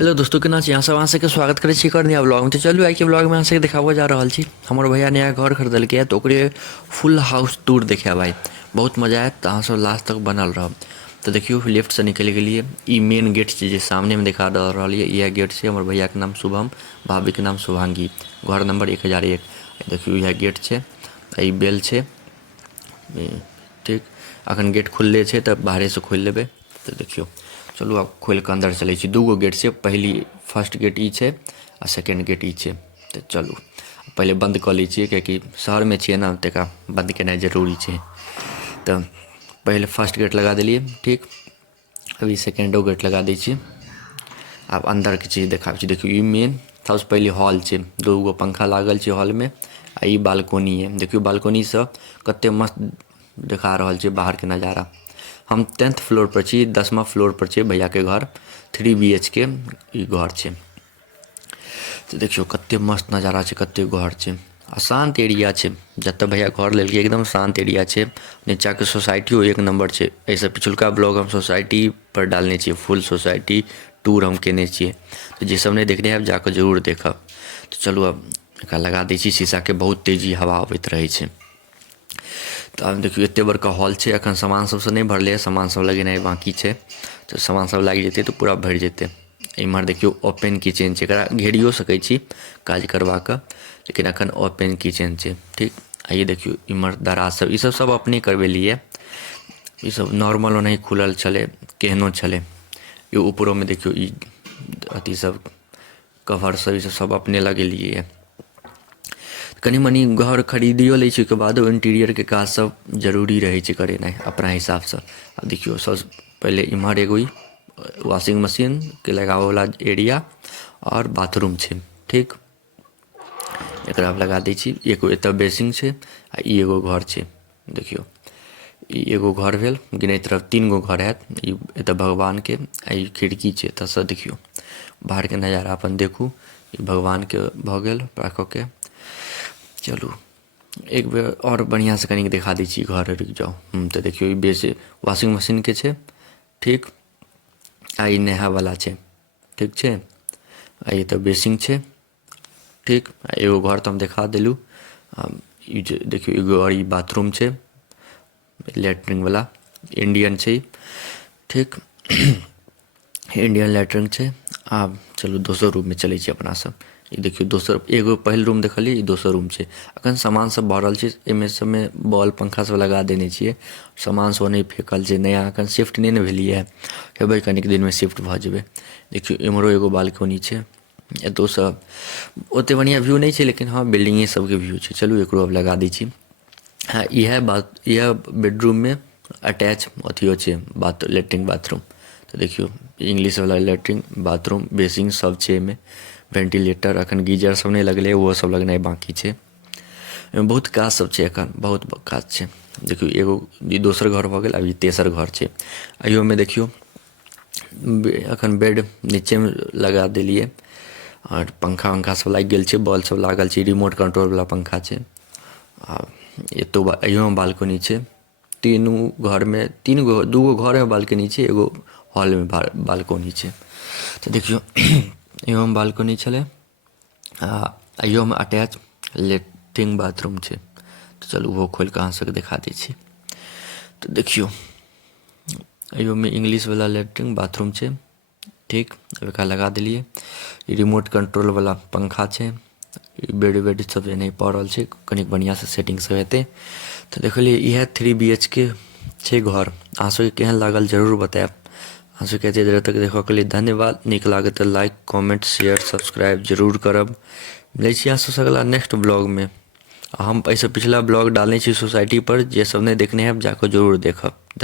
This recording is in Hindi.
हेलो दोस्तों के नाच यहाँ सब अहाँ सबके स्वागत करै छी कर नया ब्लॉग में। तो चलू आइ के ब्लॉग में अहाँ सबके देखाबो जा रहल छी हमर भैया नया घर खरीदलकै है तो ओकरे फुल हाउस टूर देखाब भाई बहुत मजा आयत। अहाँ सब लास्ट तक बनल रहब। तो देखियो लेफ्ट से निकल गेलिए ई मेन गेट छै जे सामने में देखा दऽ रहल है। यह गेट छै। हमर भैया के नाम शुभम, भाभी के नाम शुभांगी, घर नंबर 1001। देखियो यह गेट छै, ई बेल छै। ठीक, अखन गेट खुलले छै तऽ बाहरे से खोल लेबै। तो देखियो चलू आब खोल के अंदर चलै छी। दूगो गेट छै, पहली फर्स्ट गेट ई छै आ सेकेंड गेट ई छै। तो चलू पहले बंद कऽ लै छियै कियाकि शहरमे छियै ने तकरा बंद केनाइ जरूरी छै। तो पहले फर्स्ट गेट लगा देलिए। ठीक, अभी सेकेंडो गेट लगा दै छी। आब अंदर के चीज देखाबै छी। देखियो ई मेन सबसे पहले हॉल छै। दूगो पंखा लागल छै हॉल में आ ई बालकोनी है। देखियो बालकोनी से कते मस्त देखा रहल छै बाहर के नज़ारा। हम 10th फ्लोर पर छी, 10वां फ्लोर पर छै भैया के घर। 3 BHK ई घर छै। तो देखियो कते मस्त नज़ारा छै, कते घर छै आ शांत एरिया छै। जतऽ भैया घर लेलकै एकदम शांत एरिया छै। नीचा के सोसाइटियो एक नंबर छै। ऐसे पिछुलका ब्लॉग हम सोसाइटी पर डालने छियै, फुल सोसाइटी टूर हम केने छियै। तो जे सब नहीं देखने हैं जाकर जरूर देखब। तो चलू अब एकरा लगा दै छी शीशा के, बहुत तेजी हवा अबैत रहै छै। तो अब देखियो एते बड़का हॉल छै। अखन सामान सबसे नहीं भरले है, सामान सब लगेनाइ बाकी छै। तो सामान सब लागि जेतै तो पूरा भरि जेतै। इम्हर देखियो ओपन किचन छै, एकरा घेरियो सकै छी काज करवा कऽ, लेकिन अखन ओपन किचन छै। ठीक, आइए देखियो इम्हर दराज सब, ई सब अपने करवेलिए। ई सब नॉर्मल ओनाही खुलल छलै, केहनो छलै। ये ऊपरों में देखियो ई अथी सब कवर सब ई सब अपने लगेलिए। कनी मनी घर खरीदियो लै छै, ओहिके बादो इंटीरियर के काज सब जरूरी रहै छै करेनाइ अपना हिसाब से। अब देखियो सब पहले इम्हर एगो वॉशिंग मशीन के लगावे वाला एरिया और बाथरूम छै। ठीक, एकरा लगा दै छी। एगो एतऽ बेसिन छै आ ई एगो घर छै। देखियो ई एगो घर भेल, गिनैत तरफ 3 गो घर हैत। ई एतऽ भगवान के आ ई खिड़की छै। एतऽ से देखियो बाहर के नज़ारा अपन देखू। ई भगवान के भऽ गेल राखऽ के। चलू एक बेर और बढ़िया से कनी दिखा दै छी घर। रुक जाओ। तो देखियो ई बेस वॉशिंग मशीन के छै। ठीक, आ ई नहा वाला छै। ठीक छै, आ ई तो बेसिन छै। ठीक, एगो घर तो हम दिखा देलू। ई जे देखियो एगो और ई बाथरूम छै, लैट्रिन वाला इंडियन छै। ठीक, इंडियन लैट्रिन छै। आब चलू दोसर रूम में चलै छी अपना सब। ई देखियो दोसर, एगो पहिल रूम देखलिए, ई दोसर रूम छै। अखन सामान सब भरल छै, एमे सब में बॉल पंखा सब लगा देने छियै। सामान सब नहीं फेकल छै, नया अखन शिफ्ट नहीं ने भेलिए। हेबै कनिक दिन में शिफ्ट भऽ जेबै। देखियो इम्हरो एगो बालकोनी छै। एतौ सब ओते बढ़िया व्यू नहीं छै, लेकिन हाँ बिल्डिंगे सबके व्यू छै। चलू एकरो अब लगा दै छी। हाँ यह बेडरूम में अटैच अथियो छै, लेट्रिन बाथरूम। तो देखियो इंग्लिश वाला लेट्रिन बाथरूम बेसिन सब छै में। वेंटिलेटर अखन गीजर सब नहीं लगले, वो सब लगनाइ बाकी छै। एमे बहुत काज सब छै, अखन बहुत काज छै। देखियो एगो ई दोसर घर भऽ गेल, अभी तेसर घर छै। अइयो में देखियो अखन बेड नीचे में लगा देलिए और पंखा वंखा सब लागि गेल छै, बॉल सब लागल छै, रिमोट कंट्रोल वाला पंखा छै। आ एतो अइयो में बालकोनी छै। तीनों घर में दूगो घर में बालकोनी छै, एगो हॉल में बालकोनी छै। तो देखियो इहो में बालकोनी छलै आ अइयो में अटैच लेट्रिन बाथरूम छै। तो चलू वो खोल के अहाँ सबके दिखा दै छी। तो देखियो अइयो में इंग्लिश वाला लेट्रिन बाथरूम छै। ठीक, एकरा लगा देलिए। रिमोट कंट्रोल वाला पंखा छै। बेड सब नहीं पड़ल छै, कनी बढ़िया से सेटिंग सब हेतै। तो देखलिए इहे 3 BHK छै घर। अहाँ सबके केहन लागल जरूर बताएब। अहाँ सबके एते देर तक देखऽ के लिए धन्यवाद। नीक लागत तऽ लाइक कमेंट शेयर सब्सक्राइब जरूर करब। मिलै छी अहाँ सबसे अगला नेक्स्ट ब्लॉग में। हम ऐसे पिछला ब्लॉग डालने छी सोसाइटी पर, जे सब नहीं देखने हैं जाकर जरूर देखब।